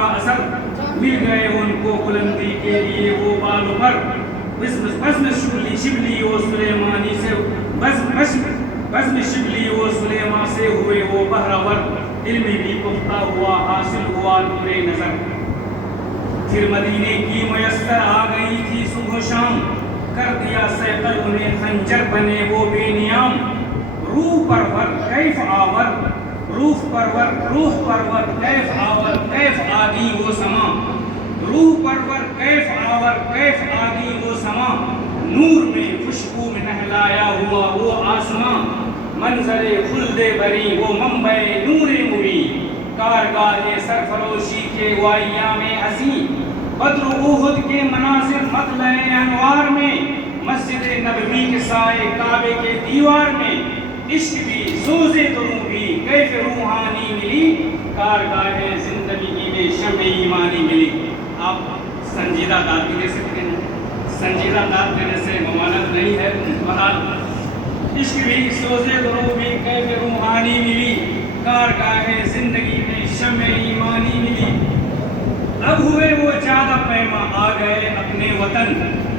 اثر مل گئے ان کو بلندی کے لیے وہ بالوں پر بزم شبلی و سلیمانی سے بزم شبلی و سلیمان سے ہوئے وہ بہرور علم بھی پختہ ہوا حاصل ہوا نور نظر. پھر مدینے کی میسر آ گئی تھی صبح و شام کر دیا سیقل انہیں خنجر بنے وہ بے نیام. روح پرور کیف آور روح پرور کیف آور کیف آگی وہ سما. روح پرور کیف آور کیف آگی وہ سما. نور میں خوشبو میں نہلایا ہوا وہ آسماں. منظر خلد بری وہ منبع نور مبی. کارگاہ سرفروشی کے وہ ایام حسین. بدر احد کے مناظر مطلع انوار میں. مسجد نبوی کے سائے کعبے کے دیوار میں. عشق بھی سوز دروں بھی کیف روحانی ملی. کارگاہ زندگی میں شمع ایمانی ملی. آپ سنجیدہ داد بھی دے سکتے ہیں. سنجیدہ داد دینے سے ممانعت نہیں ہے. بہرحال عشق بھی سوز دروں بھی کیف روحانی ملی. کارگاہ زندگی میں شمع ایمانی ملی. اب ہوئے وہ زیادہ پیما آ گئے اپنے وطن.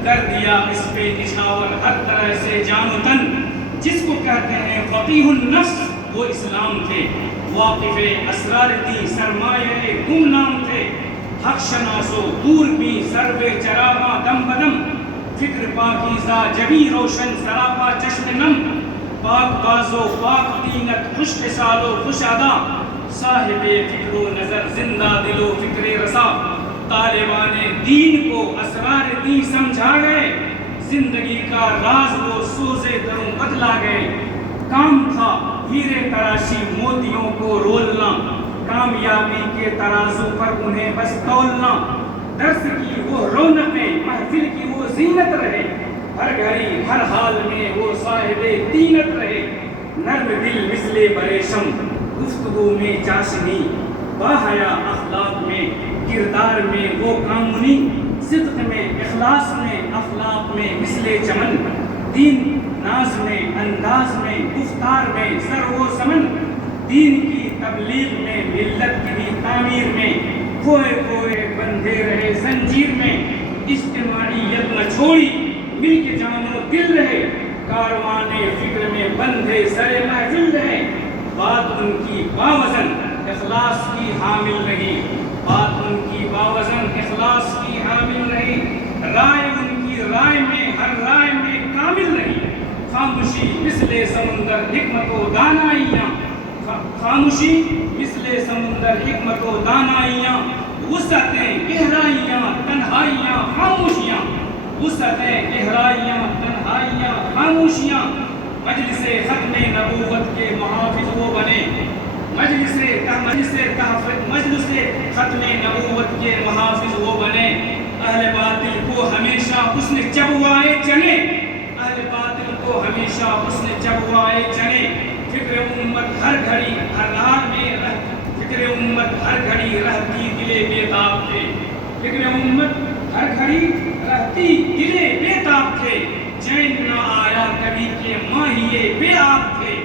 کر دیا اس پہ نچھاور ہر طرح سے جان و تن. جس کو کہتے ہیں فقیہ النفس وہ اسلام تھے. واقف اسرار دی سرمایہ گمنام تھے. حق شناسو دور بھی سرو چراغاں دم بدم. فکر پاکیزہ جبیں روشن سراپا چشم نم. پاک بازو پاک دینت خوش خصال و خوش ادا. صاحب فکر و نظر زندہ دل و فکر رسا. طالبان دین کو اسرار دین سمجھا گئے. زندگی کا راز وہ سوزے دروں بتلا گئے. کام تھا ہیرے تراشی موتیوں کو رولنا. کامیابی کے ترازو پر انہیں بس تولنا. درس کی وہ رونقیں محفل کی وہ زینت رہے. ہر گھڑی ہر حال میں وہ صاحب دینت رہے. نرم دل مثل بریشم گفتگو میں چاشنی. باحیا اخلاق میں کردار میں وہ کامنی. صدق میں اخلاص میں اخلاق میں مثل چمن. دین ناز میں انداز میں گفتار میں سر و سمن. دین کی تبلیغ میں ملت کی بھی تعمیر میں. کھوئے کھوئے بندھے رہے زنجیر میں. اجتماعیت نہ چھوڑی مل کے جان و دل رہے. کاروان فکر میں بندھے سر محفل رہے. بات ان کی باوزن اخلاص کی حامل رہی. بات ان کی باوزن اخلاص کی حامل رہی. رائے ان کی رائے میں ہر رائے میں کامل رہی. خاموشی مثل سمندر حکمت و دانائیاں. خاموشی مثل سمندر حکمت و دانائیاں. وسعتیں گہرائیاں تنہائیاں خاموشیاں. وسعتیں گہرائیاں تنہائیاں خاموشیاں. مجلس ختم نبوت کے محافظ وہ بنے. مجلس ختم نبوت کے محافظ وہ بنے. اہل باطل کو ہمیشہ اس نے چبوائے چنے. اہل باطل کو ہمیشہ اس نے چبوائے چنے. فکر امت ہر گھڑی ہر راہ میں فکر امت ہر گھڑی رہتی دلے بے تاب تھے. فکر امت ہر گھڑی رہتی دلے بے تاب تھے. چین نہ آیا کبھی کے ماہیے بے آپ تھے.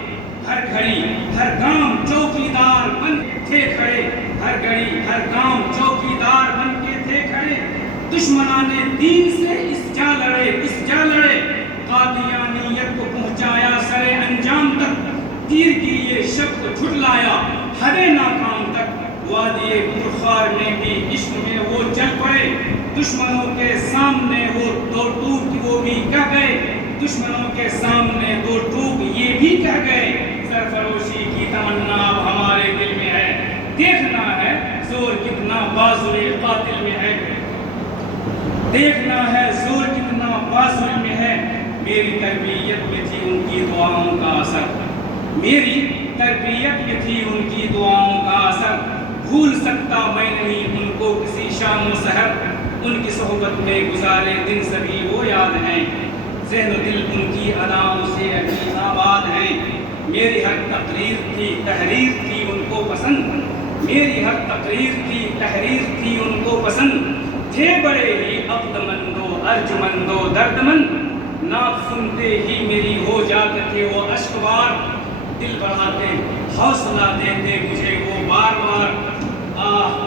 ہر گھڑی ہر گام چوکیدار بن کے تھے کھڑے. ہر گھڑی ہر گام چوکیدار بن کے تھے کھڑے. دشمنان دین سے اس جا لڑے. قادیانیت کو پہنچایا سرے انجام تک. تیر کی یہ شب کو جھٹلایا حد ناکام تک. وادی پرخار میں بھی عشق میں وہ چل پڑے. دشمنوں کے سامنے وہ دو ٹوک وہ بھی کہہ گئے. دشمنوں کے سامنے دو ٹوک یہ بھی کہہ گئے. سرفروشی کی تمنا اب ہمارے دل میں ہے. دیکھنا ہے زور کتنا بازوئے قاتل میں ہے. دیکھنا ہے زور کتنا بازوئے میں ہے. میری تربیت میں تھی ان کی دعاؤں کا اثر. میری تربیت میں تھی ان کی دعاؤں کا اثر. بھول سکتا میں نہیں ان کو کسی شام و سحر. ان کی صحبت میں گزارے دن سبھی وہ یاد ہیں. ذہن و دل ان کی اداؤں سے ابھی آباد ہیں. میری ہر تقریر تھی تحریر تھی ان کو پسند. میری ہر تقریر تھی تحریر تھی ان کو پسند. تھے بڑے ہی عقل مند و ارجمند و درد مند. نعت سنتے ہی میری ہو جاتے تھے وہ اشکبار. دل بڑھاتے حوصلہ دیتے مجھے وہ بار بار. آہ